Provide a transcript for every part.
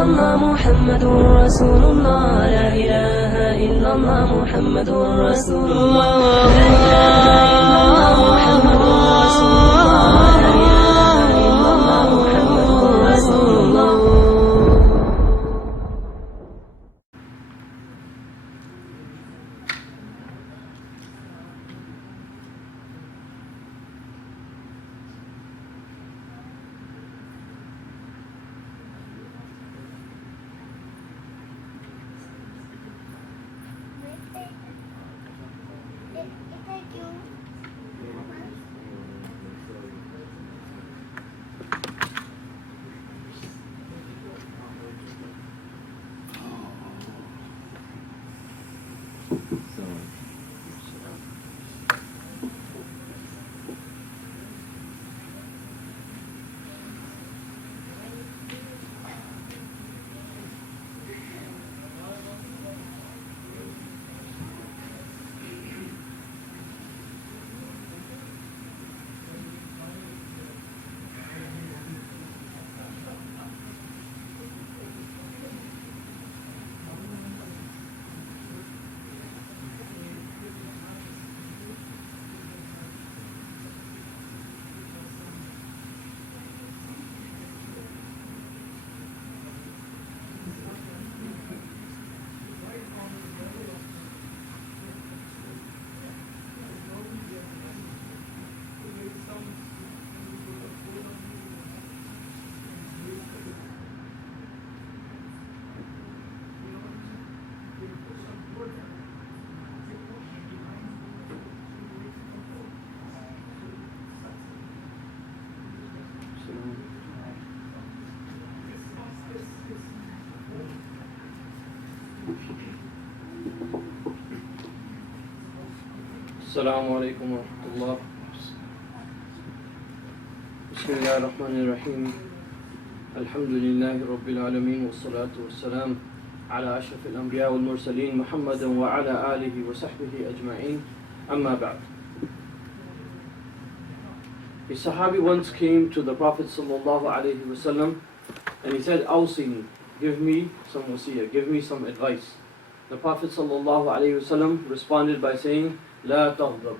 illallah Muhammadur Rasulullah, la ilaha illallah Muhammadur Rasulullah, la ilaha illallah Muhammadur Rasulullah, la ilaha illallah Muhammadur Rasulullah. Assalamu alaikum wa rahmatullah. Bismillahir Rahmanir Rahim. Alhamdulillahi Rabbil Alameen. Wassalatu wassalam ala ashrafil anbiya wal mursaleen Muhammadan wa ala alihi wa sahbihi ajma'een. Amma ba'd. A Sahabi once came to the Prophet sallallahu alaihi wasallam and he said, "Awsini, give me some wasiyah, give me some advice." The Prophet sallallahu alaihi wasallam responded by saying, "La taghdab,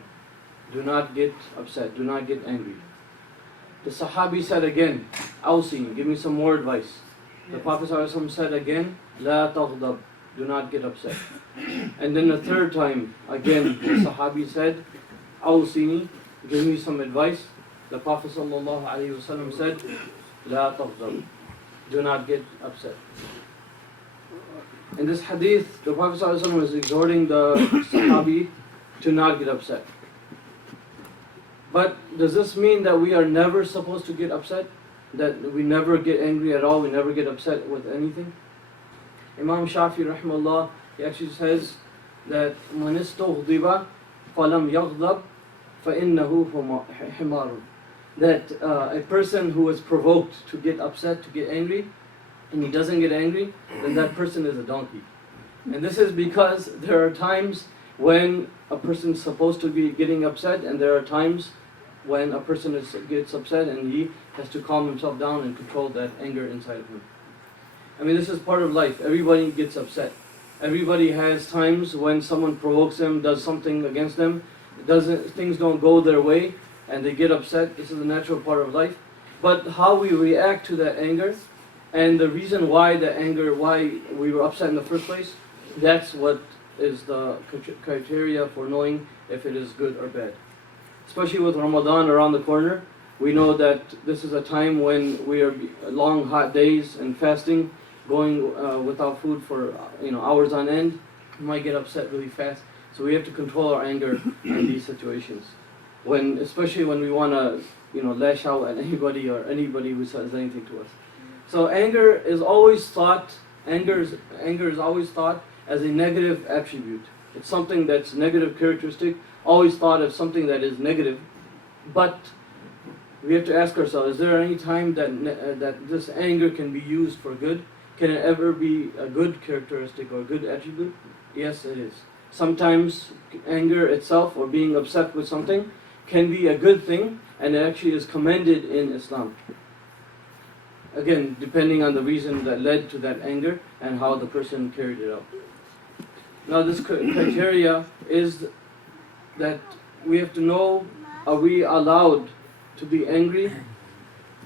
do not get upset, do not get angry." The Sahabi said again, "Awsini, give me some more advice." The Prophet sallallahu alaihi wasallam said again, "La taghdab, do not get upset." And then the third time, again, the Sahabi said, "Awsini, give me some advice." The Prophet sallallahu alaihi wasallam said, "La taghdab, do not get upset." In this hadith, the Prophet sallallahu alaihi wasallam was exhorting the Sahabi to not get upset. But does this mean that we are never supposed to get upset? That we never get angry at all, we never get upset with anything? Imam Shafi rahimahullah, he actually says that مَنِ اسْتُغْضِبَ فَلَمْ يَغْضَبْ فَإِنَّهُ حِمَارٌ. That a person who is provoked to get upset, to get angry, and he doesn't get angry, then that person is a donkey. And this is because there are times when a person is supposed to be getting upset, and there are times when a person gets upset and he has to calm himself down and control that anger inside of him. I mean, this is part of life. Everybody gets upset. Everybody has times when someone provokes them, does something against them, things don't go their way, and they get upset. This is a natural part of life. But how we react to that anger, and the reason why the anger, why we were upset in the first place, that's what is the criteria for knowing if it is good or bad. Especially with Ramadan around the corner, we know that this is a time when we are long hot days and fasting, going without food for hours on end. We might get upset really fast, so we have to control our anger in these situations. Especially when we want to lash out at anybody or anybody who says anything to us. So anger is always thought as a negative attribute. It's something that's negative characteristic, always thought of something that is negative. But we have to ask ourselves, is there any time that this anger can be used for good? Can it ever be a good characteristic or a good attribute? Yes, it is. Sometimes anger itself or being upset with something can be a good thing, and it actually is commended in Islam. Again, depending on the reason that led to that anger and how the person carried it out. Now this criteria is that we have to know, are we allowed to be angry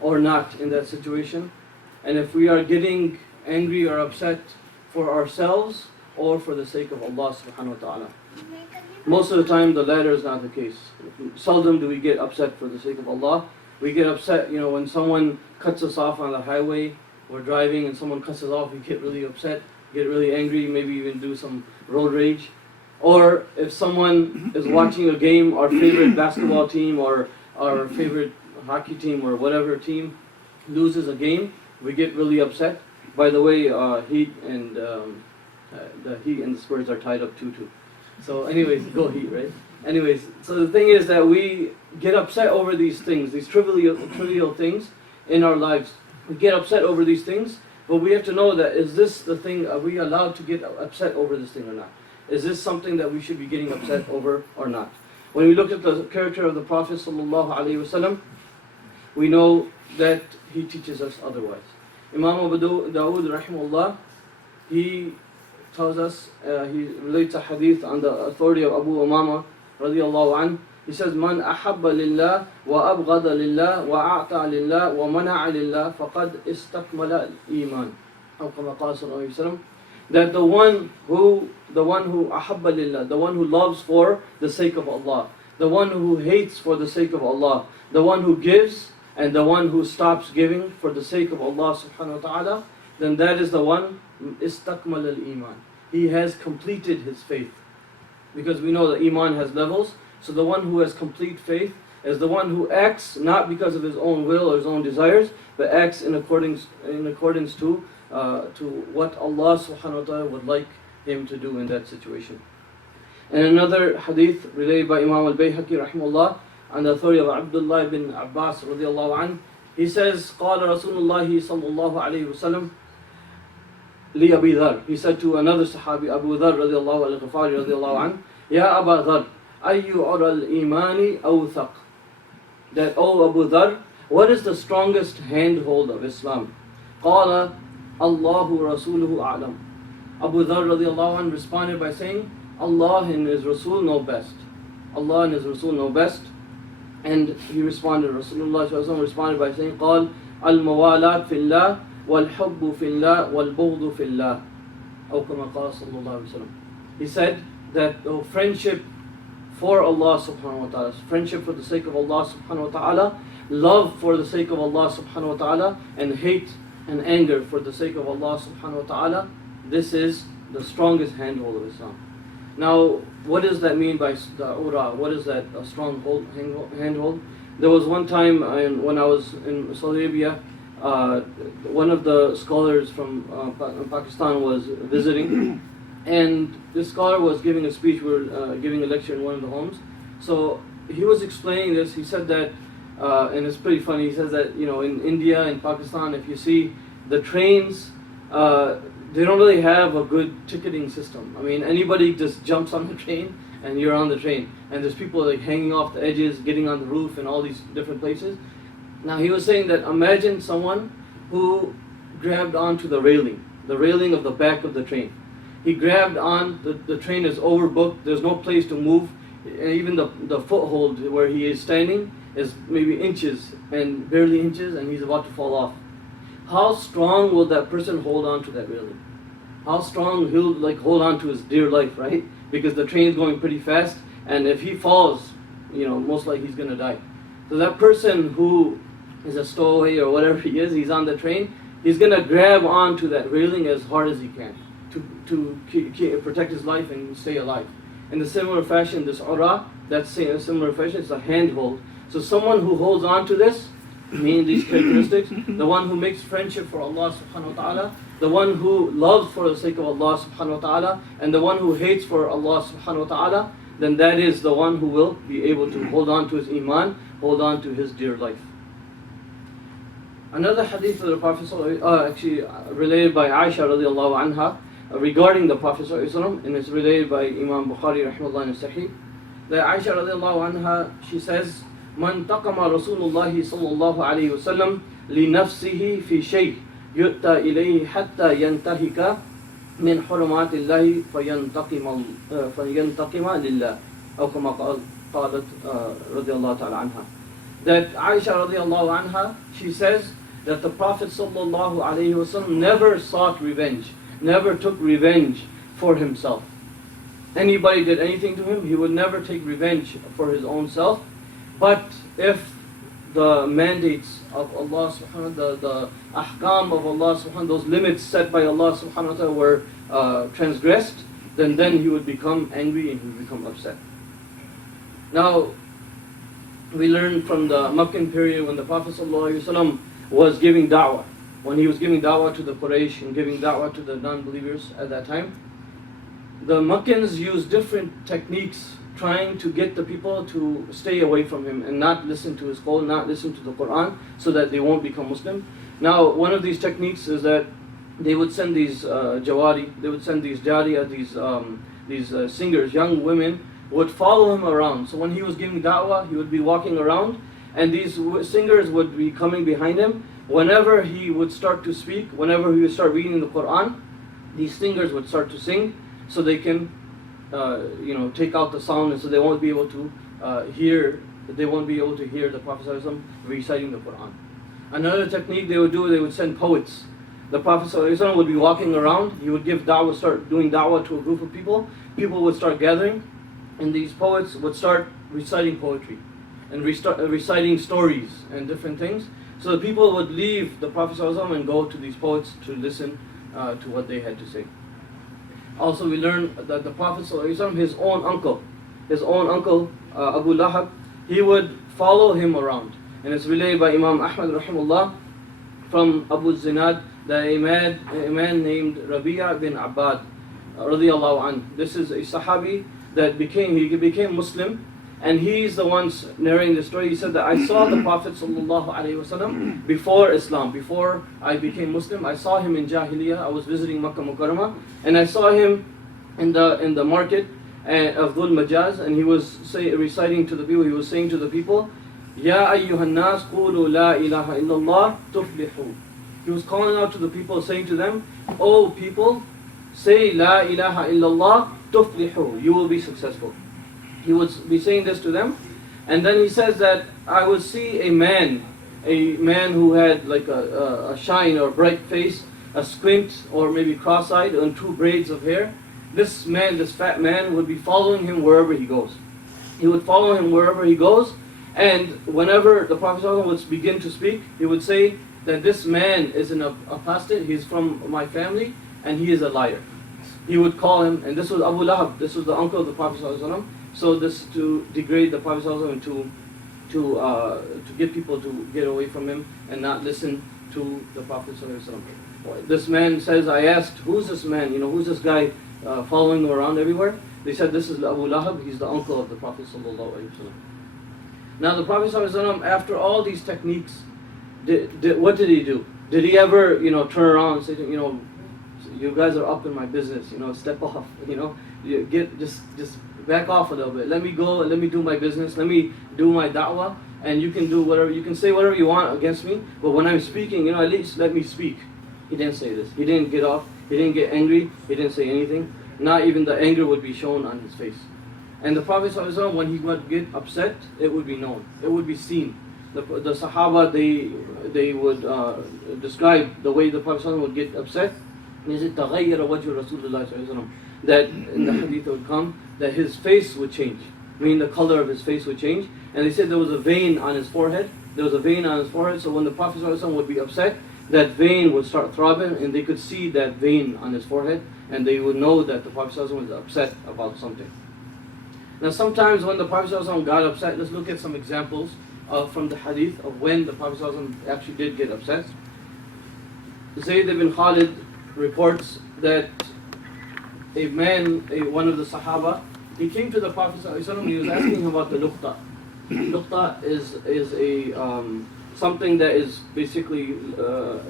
or not in that situation? And if we are getting angry or upset for ourselves or for the sake of Allah subhanahu wa ta'ala. Most of the time the latter is not the case. Seldom do we get upset for the sake of Allah. We get upset, when someone cuts us off on the highway, we're driving and someone cuts us off, we get really upset, get really angry, maybe even do some road rage. Or if someone is watching a game, our favorite basketball team or our favorite hockey team or whatever team loses a game, we get really upset. By the way, Heat and the Heat and the Spurs are tied up 2-2. So anyways, go Heat, right? Anyways, so the thing is that we get upset over these things, these trivial things in our lives. We get upset over these things, but we have to know that, is this the thing, are we allowed to get upset over this thing or not? Is this something that we should be getting upset over or not? When we look at the character of the Prophet ﷺ, we know that he teaches us otherwise. Imam Abu Dawood rahimahullah, he tells us, he relates a hadith on the authority of Abu Umama radiyallahu anhu. He says, "Man ahabba lillah wa abghada lillah wa a'ta lillah wa mana'a lillah faqad istakmala al-iman." Aw kama qala sallallahu alayhi wa sallam. That the one who ahabba lillah, the one who loves for the sake of Allah, the one who hates for the sake of Allah, the one who gives and the one who stops giving for the sake of Allah subhanahu wa ta'ala, then that is the one istakmal al-iman. He has completed his faith. Because we know that iman has levels. So the one who has complete faith is the one who acts not because of his own will or his own desires, but acts in accordance to what Allah subhanahu wa ta'ala would like him to do in that situation. And another hadith related by Imam al-Bayhaqi rahimahullah on the authority of Abdullah ibn Abbas radiallahu anhu, he says, قال رسول الله صلى الله عليه وسلم لأبي ذر. He said to another Sahabi, Abu Dhar radiallahu al-Ghafari radiallahu anhu, Ya Aba Dhar, ayyu al-imani awthaq. That, O Abu Dhar, what is the strongest handhold of Islam? قال Allahu Rasuluhu a'lam. Abu Dhar radiallahu anhu responded by saying, Allah and His Rasul know best. Allah and His Rasul know best. And he responded, Rasulullah responded by saying, قال الموالات في الله والحب في الله والبغض في الله. أو كما قال صلى الله عليه وسلم. He said that friendship for Allah subhanahu wa ta'ala, friendship for the sake of Allah subhanahu wa ta'ala, love for the sake of Allah subhanahu wa ta'ala, and hate and anger for the sake of Allah subhanahu wa ta'ala, this is the strongest handhold of Islam. Now, what does that mean by the ura? What is that, a strong handhold? There was one time when I was in Saudi Arabia, one of the scholars from Pakistan was visiting, and this scholar was giving a speech. We were giving a lecture in one of the homes. So he was explaining this. He said that, and it's pretty funny, he says that, in India and Pakistan, if you see the trains, they don't really have a good ticketing system. I mean, anybody just jumps on the train and you're on the train. And there's people like hanging off the edges, getting on the roof and all these different places. Now he was saying that imagine someone who grabbed onto the railing of the back of the train. He grabbed on, the train is overbooked, there's no place to move. And even the foothold where he is standing is maybe inches and barely inches, and he's about to fall off. How strong will that person hold on to that railing? How strong he'll hold on to his dear life, right? Because the train's going pretty fast, and if he falls, most likely he's gonna die. So that person who is a stowaway or whatever he is, he's on the train, he's gonna grab onto that railing as hard as he can to protect his life and stay alive. In the similar fashion, this ura, that's in a similar fashion, it's a handhold. So someone who holds on to this, meaning these characteristics, the one who makes friendship for Allah subhanahu wa ta'ala, the one who loves for the sake of Allah subhanahu wa ta'ala, and the one who hates for Allah subhanahu wa ta'ala, then that is the one who will be able to hold on to his iman, hold on to his dear life. Another hadith of the Prophet actually related by Aisha radiallahu anha regarding the Prophet and it's related by Imam Bukhari rahimahullah in Sahih, that Aisha radiallahu anha, she says من تقم رسول الله صلى الله عليه وسلم لنفسه في شيء يؤتى إليه حتى ينتهك من حرمات الله فينتقم لله أو كما قالت رضي الله تعالى عنها. That Aisha radiallahu anha, she says that the Prophet sallallahu alaihi wasallam never sought revenge, never took revenge for himself. Anybody did anything to him, he would never take revenge for his own self. But if the mandates of Allah subhanahu wa ta'ala, the ahkam of Allah subhanahu wa ta'ala, those limits set by Allah subhanahu wa ta'ala were transgressed, then he would become angry and he would become upset. Now, we learn from the Meccan period when the Prophet ﷺ was giving da'wah, when he was giving da'wah to the Quraysh and giving da'wah to the non-believers at that time, the Meccans used different techniques trying to get the people to stay away from him and not listen to his qawl, not listen to the Quran, so that they won't become Muslim. Now, one of these techniques is that they would send these jawari, they would send these jariyah, these singers, young women, would follow him around. So when he was giving da'wah, he would be walking around, and these singers would be coming behind him. Whenever he would start to speak, whenever he would start reading the Quran, these singers would start to sing, so they can take out the sound, and so they won't be able to hear the Prophet ﷺ reciting the Quran. Another technique they would do, they would send poets. The Prophet ﷺ would be walking around, he would give da'wah, start doing da'wah to a group of people. People would start gathering, and these poets would start reciting poetry and reciting stories and different things. So the people would leave the Prophet ﷺ and go to these poets to listen to what they had to say. Also, we learn that the Prophet ﷺ, his own uncle Abu Lahab, he would follow him around. And it's related by Imam Ahmad rahimahullah from Abu Zinad that a man named Rabi'a bin Abbad radiyallahu anh. This is a Sahabi that became Muslim, and he's the one narrating the story. He said that I saw the Prophet sallallahu alaihi wasallam before Islam, before I became Muslim. I saw him in Jahiliyyah. I was visiting Makkah Mukarramah, and I saw him in the market of Dhul Majaz, and he was reciting to the people. He was saying to the people, Ya ayyuhan nas qulu la ilaha illallah tuflihu. He was calling out to the people, saying to them, "O people, say la ilaha illallah tuflihu. You will be successful." He would be saying this to them, and then he says that I would see a man who had like a shine or bright face, a squint or maybe cross-eyed, and 2 braids of hair. This fat man would be following him wherever he goes. He would follow him wherever he goes, and whenever the Prophet ﷺ would begin to speak, he would say that this man is an apostate, he's from my family, and he is a liar. He would call him, and this was Abu Lahab, this was the uncle of the Prophet ﷺ. So this to degrade the Prophet ﷺ, to get people to get away from him and not listen to the Prophet ﷺ. This man says, I asked, who's this man? Who's this guy following him around everywhere? They said, this is Abu Lahab, he's the uncle of the Prophet ﷺ. Now the Prophet ﷺ, after all these techniques, what did he do? Did he ever, turn around and say, you guys are up in my business, step off, you just back off a little bit. Let me go, let me do my business, let me do my da'wah, and you can do whatever, you can say whatever you want against me, but when I'm speaking, at least let me speak. He didn't say this. He didn't get off, he didn't get angry, he didn't say anything. Not even the anger would be shown on his face. And the Prophet ﷺ, when he would get upset, it would be known, it would be seen. The Sahaba, they would describe the way the Prophet ﷺ would get upset. Is it تغير وجه رسول الله صلى الله عليه وسلم? That in the hadith would come that his face would change, meaning the color of his face would change. And they said there was a vein on his forehead. There was a vein on his forehead. So when the Prophet ﷺ would be upset, that vein would start throbbing, and they could see that vein on his forehead, and they would know that the Prophet ﷺ was upset about something. Now sometimes when the Prophet ﷺ got upset, let's look at some examples from the hadith of when the Prophet ﷺ actually did get upset. Zayd ibn Khalid reports that a man, one of the Sahaba, he came to the Prophet ﷺ and he was asking him about the luqta. Luqta is a something that is basically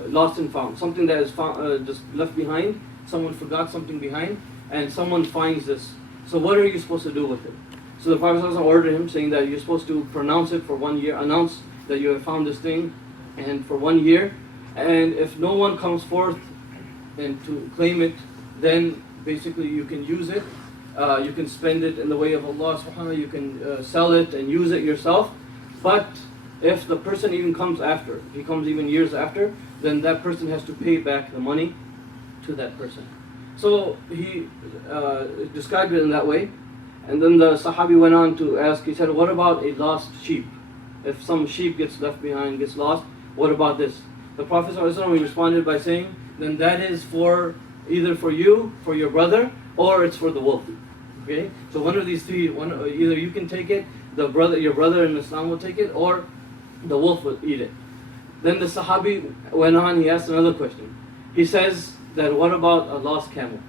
lost and found, something that is found, just left behind. Someone forgot something behind, and someone finds this. So what are you supposed to do with it? So the Prophet ﷺ ordered him, saying that you're supposed to pronounce it for 1 year, announce that you have found this thing, and for 1 year. And if no one comes forth and to claim it, then basically you can use it. You can spend it in the way of Allah subhanahu wa ta'ala, you can sell it and use it yourself. But if the person even comes after, he comes even years after, then that person has to pay back the money to that person. So he described it in that way. And then the Sahabi went on to ask, he said, what about a lost sheep? If some sheep gets left behind, gets lost, what about this? The Prophet ﷺ responded by saying, then that is for either for you, for your brother, or it's for the wolf. Okay? So one of these three, either you can take it, your brother in Islam will take it, or the wolf will eat it. Then the Sahabi went on, he asked another question. He says that what about a lost camel?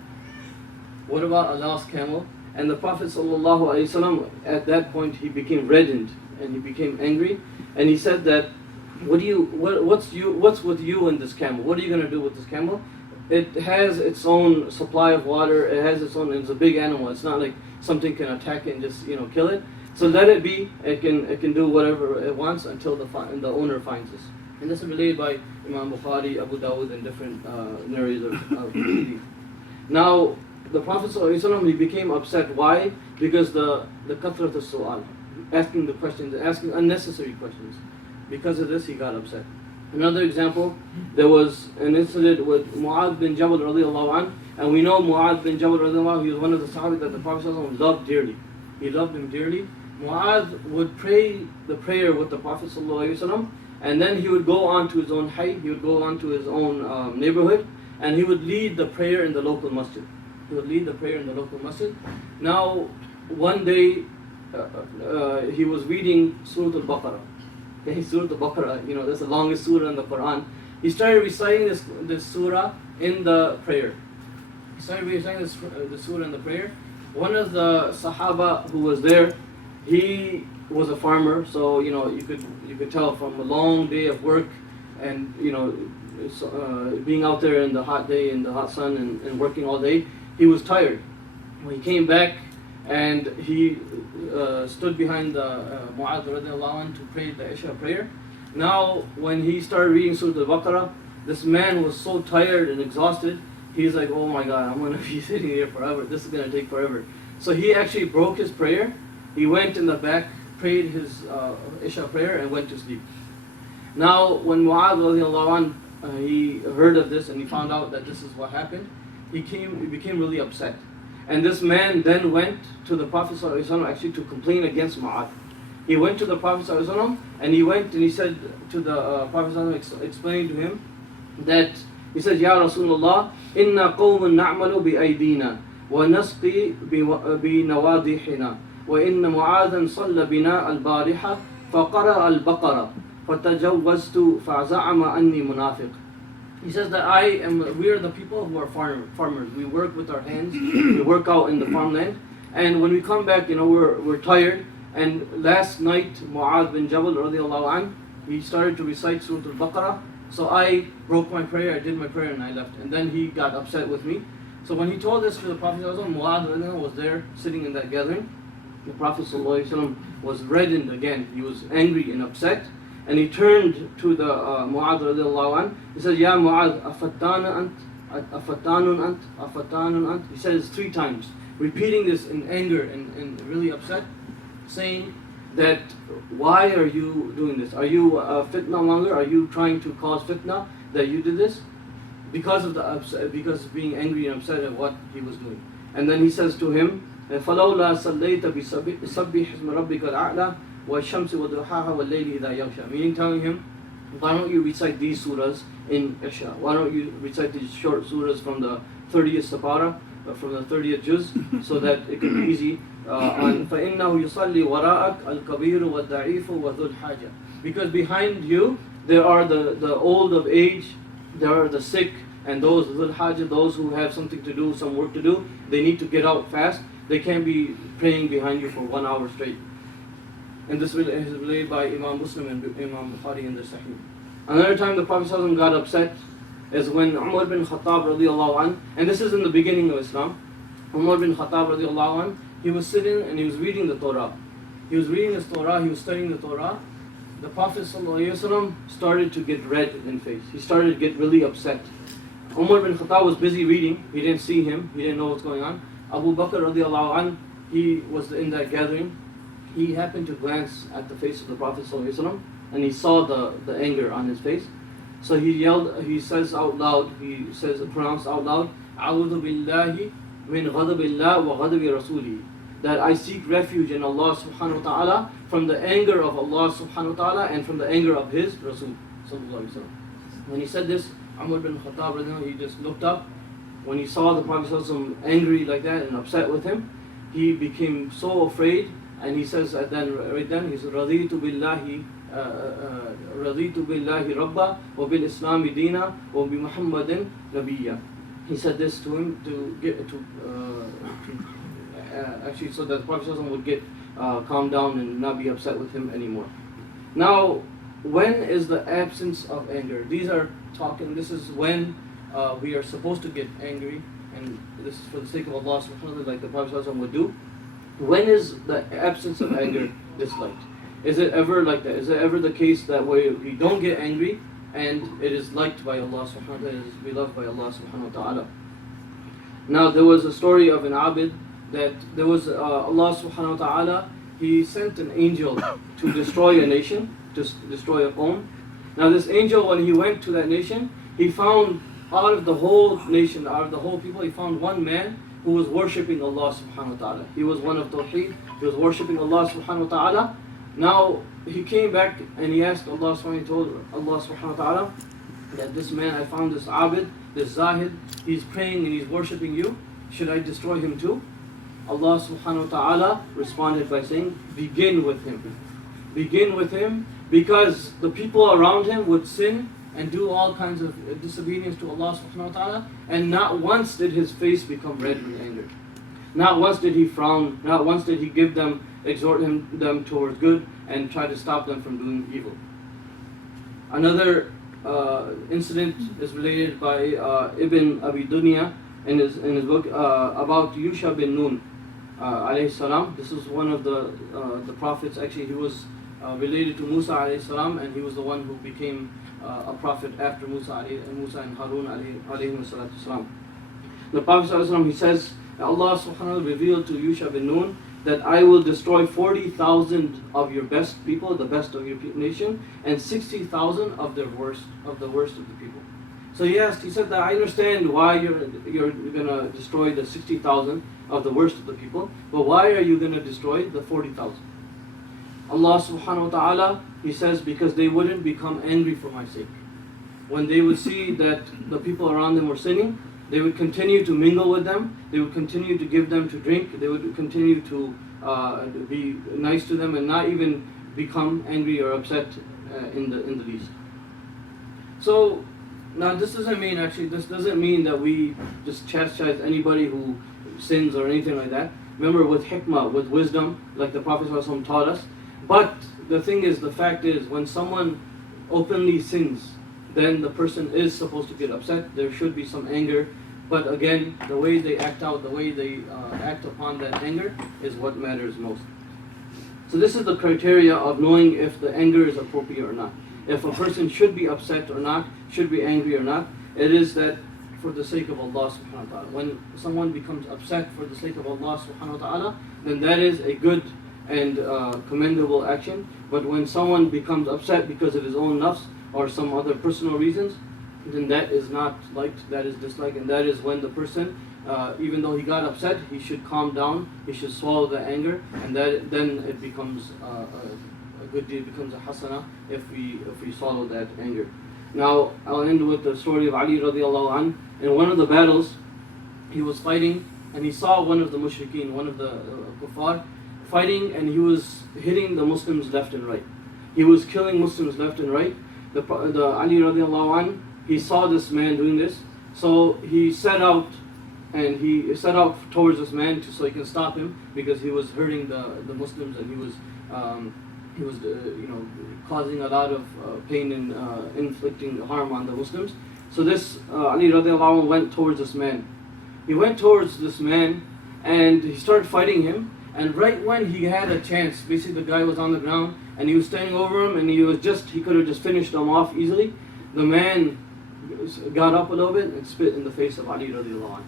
What about a lost camel? And the Prophet ﷺ, at that point, he became reddened and he became angry, and he said that, what's with you and this camel? What are you going to do with this camel? It has its own supply of water. It has its own. It's a big animal. It's not like something can attack it and just kill it. So let it be. It can do whatever it wants until the owner finds us. And this is related by Imam Bukhari, Abu Dawud, and different narrators of hadith. Now the Prophet ﷺ, he became upset. Why? Because the kathrat as-su'al, asking the questions, asking unnecessary questions. Because of this, he got upset. Another example, there was an incident with Mu'adh bin Jabal radiallahu anh, and we know Mu'adh bin Jabal radiallahu anh, he was one of the Sahabi that the Prophet ﷺ loved dearly. He loved him dearly. Mu'adh would pray the prayer with the Prophet ﷺ, and then he would go on to his own hayy, he would go on to his own neighborhood, and he would lead the prayer in the local masjid. He would lead the prayer in the local masjid. Now, one day, he was reading Surah Al-Baqarah. Okay, Surah Al-Baqarah, that's the longest surah in the Quran. He started reciting this surah in the prayer. He started reciting this surah in the prayer. One of the Sahaba who was there, he was a farmer, so you could tell from a long day of work and being out there in the hot day, in the hot sun, and working all day, he was tired. When he came back and he stood behind Mu'adh radiallahu anh to pray the Isha prayer. Now when he started reading Surah Al-Baqarah, this man was so tired and exhausted, he's like, oh my God, I'm going to be sitting here forever, this is going to take forever. So he actually broke his prayer. He went in the back, prayed his Isha prayer, and went to sleep. Now when Mu'adh radiallahu anh, he heard of this and he found out that this is what happened, he became really upset. And this man then went to the Prophet ﷺ actually to complain against Mu'adh. He went to the Prophet ﷺ and he said to the Prophet ﷺ, explaining to him that, he said, Ya Rasulullah, inna qawmun na'malu bi aydina wa nasqi bi nawadihina wa inna Mu'adhan salla bina al-bariha faqara al-baqara fatajawwaztu fa'za'ama anni munafiq. He says that we are the people who are farmers. We work with our hands. We work out in the farmland. And when we come back, we're tired. And last night, Mu'adh bin Jabal radiallahu anh, he started to recite Surah Al-Baqarah. So I broke my prayer, I did my prayer, and I left. And then he got upset with me. So when he told this to the Prophet, Mu'adh was there sitting in that gathering. The Prophet was reddened again. He was angry and upset. And he turned to the Mu'adh radiallahu anh. He said, Ya Mu'adh, afattanun ant. He said this 3 times, repeating this in anger and really upset, saying that, why are you doing this? Are you a fitna monger? Are you trying to cause fitna that you did this? Because of being angry and upset at what he was doing. And then he says to him, فَلَوْلَا صَلَّيْتَ بِسَبِّحِ اسْمَ رَبِّكَ الْأَعْلَى وَالشَّمْسِ وَضُحَاهَا وَاللَّيْلِ إِذَا يَغْشَى. Meaning telling him, why don't you recite these surahs in Isha? Why don't you recite these short surahs from the 30th Sapara, from the 30th Juz, so that it can be easy. فَإِنَّهُ يُصَلِّي وَرَاءَكَ الْكَبِيرُ وَالضَّعِيفُ وَذُو الْحَاجَةِ. Because behind you, there are the old of age, there are the sick, and those dhul hajah, those who have something to do, some work to do. They need to get out fast. They can't be praying behind you for 1 hour straight. And this is related by Imam Muslim and Imam Bukhari in their Sahih. Another time the Prophet ﷺ got upset is when Umar bin Khattab radiallahu anh, and this is in the beginning of Islam. Umar bin Khattab radiallahu anh, he was sitting and he was reading the Torah. He was reading his Torah, he was studying the Torah. The Prophet ﷺ started to get red in face. He started to get really upset. Umar bin Khattab was busy reading. He didn't see him. He didn't know what's going on. Abu Bakr radiallahu anh, he was in that gathering. He happened to glance at the face of the Prophet ﷺ and he saw the anger on his face. So he yelled, he says out loud, pronounced out loud, "A'udhu billahi min ghadabillah wa ghadabi rasulihi." That I seek refuge in Allah subhanahu wa ta'ala from the anger of Allah subhanahu wa ta'ala and from the anger of His Rasul sallallahu alaihi wasallam. When he said this, Umar bin Khattab, he just looked up. When he saw the Prophet sallallahu alaihi wasallam angry like that and upset with him, he became so afraid, and he says right then, he said, "Raditu billahi rabba wa bil islami dina wa bi Muhammadin nabiyya." He said this to him actually so that the Prophet ﷺ would get calm down and not be upset with him anymore. Now, when is the absence of anger? This is when we are supposed to get angry, and this is for the sake of Allah subhanahu wa ta'ala, like the Prophet ﷺ would do. When is the absence of anger disliked? Is it ever like that? Is it ever the case that we don't get angry and it is liked by Allah subhanahu wa ta'ala, it is beloved by Allah subhanahu wa ta'ala? Now, there was a story of an abid that there was Allah subhanahu wa ta'ala, He sent an angel to destroy a nation, to destroy a qawm. Now this angel, when he went to that nation, he found out of the whole nation, out of the whole people, he found one man who was worshipping Allah subhanahu wa ta'ala. He was one of Tawheed, he was worshipping Allah subhanahu wa ta'ala. Now he came back and he asked Allah subhanahu wa ta'ala, he told Allah subhanahu wa ta'ala that this man, I found this abid, this zahid, he's praying and he's worshipping you, should I destroy him too? Allah subhanahu wa ta'ala responded by saying, begin with him. Begin with him, because the people around him would sin and do all kinds of disobedience to Allah subhanahu wa ta'ala, and not once did his face become red with anger. Not once did he frown, not once did he exhort them towards good and try to stop them from doing evil. Another incident is related by Ibn Abi Dunya in his book about Yusha bin Nun alayhi salam. This is one of the prophets. Actually, he was related to Musa alayhi salam, and he was the one who became a prophet after Musa and Harun alayhi salam. The Prophet sallallahu alaihi wasallam, he says, Allah subhanahu wa ta'ala revealed to Yusha bin Nun that I will destroy 40,000 of your best people, the best of your nation, and 60,000 of the worst of the people. So he said that I understand why you're gonna destroy the 60,000 of the worst of the people, but why are you gonna destroy the 40,000? Allah subhanahu wa ta'ala, He says, because they wouldn't become angry for my sake. When they would see that the people around them were sinning, they would continue to mingle with them, they would continue to give them to drink, they would continue to be nice to them and not even become angry or upset in the least. So now this doesn't mean that we just chastise anybody who sins or anything like that. Remember, with hikmah, with wisdom, like the Prophet ﷺ taught us. But the fact is, when someone openly sins, then the person is supposed to get upset. There should be some anger. But again, the way they act out, the way they act upon that anger is what matters most. So this is the criteria of knowing if the anger is appropriate or not. If a person should be upset or not, should be angry or not, it is that for the sake of Allah subhanahu wa ta'ala. When someone becomes upset for the sake of Allah subhanahu wa ta'ala, then that is a good and commendable action. But when someone becomes upset because of his own nafs or some other personal reasons, then that is not liked, that is disliked, and that is when the person, even though he got upset, he should calm down, he should swallow the anger, and then it becomes a good deed, becomes a hasana if we swallow that anger. Now, I'll end with the story of Ali radiallahu anh. In one of the battles, he was fighting, and he saw one of the mushrikeen, one of the kuffar, fighting, and he was hitting the Muslims left and right. He was killing Muslims left and right. The Ali radiallahu anh, he saw this man doing this, so he set out towards this man so he can stop him, because he was hurting the Muslims, and he was causing a lot of pain and inflicting harm on the Muslims. So this Ali radiallahu anh went towards this man. He went towards this man and he started fighting him, And right when he had a chance, basically the guy was on the ground and he was standing over him and he could have just finished him off easily. The man got up a little bit and spit in the face of Ali radiallahu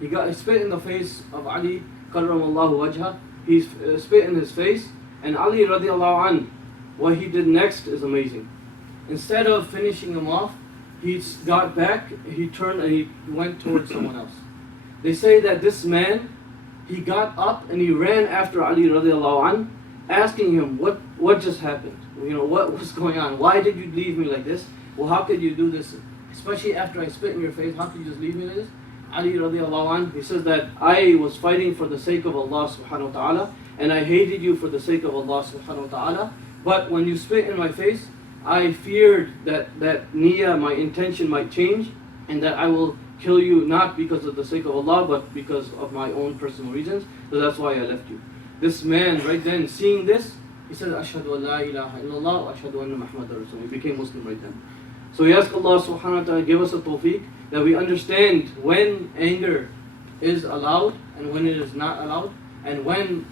anhu. He spit in the face of Ali, karramallahu wajha. He spit in his face, and Ali radiallahu anhu, what he did next is amazing. Instead of finishing him off, he got back, he turned and he went towards someone else. They say that this man, he got up and he ran after Ali radiallahu anhu, asking him, what just happened? What was going on? Why did you leave me like this? Well, how could you do this? Especially after I spit in your face, how could you just leave me like this? Ali radiallahu anhu, he says that I was fighting for the sake of Allah subhanahu wa ta'ala, and I hated you for the sake of Allah subhanahu wa ta'ala. But when you spit in my face, I feared that niyyah, my intention might change, and that I will kill you not because of the sake of Allah, but because of my own personal reasons. So that's why I left you. This man right then, seeing this, he said, Ashhadu an la ilaha illallah wa ashhadu anna Muhammadar Rasulullah. He became Muslim right then. So we ask Allah subhanahu wa ta'ala give us a tawfiq that we understand when anger is allowed and when it is not allowed, and when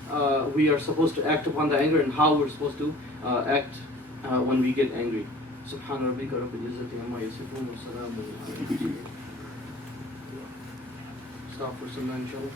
we are supposed to act upon the anger and how we're supposed to act when we get angry. Subhana rabbika rabbil izzati amma yasifun wa salamun ala al-mursalin. Stop for some inshallah.